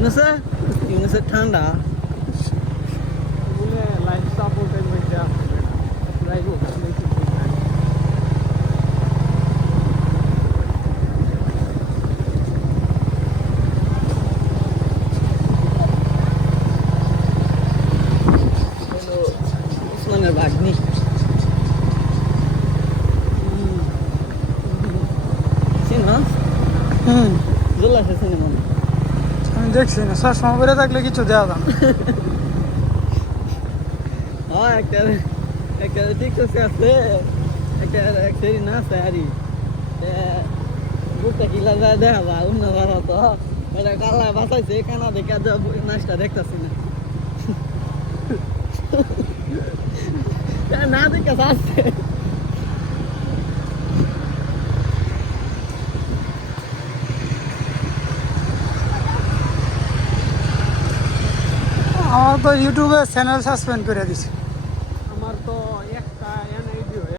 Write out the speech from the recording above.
ইউনুসের ঠান্ডা বলে লাইফ সাপোর্টের মধ্যে আছে যাই হোক দেখি কি হয়। হলো উসমানের ভাগ্নি চিনস জোল্লা সে সিনেমা আমি দেখছি না চশমা পরে থাকলে কিছু দেওয়া যাবে না। হ্যাঁ একটা টিকটক আছে একটা এক সেরি না আছে আরি বুকটা কিলা যায় দেখা যায় অন্য ভাড়া তো এটা কালা বাঁচাইছে কানা দেখে নাচটা দেখতেছি না না দেখে আসছে আমার তো ইউটিউবে চ্যানেল সাসপেন্ড করে দিছে। আমার তো একটা এনআইডি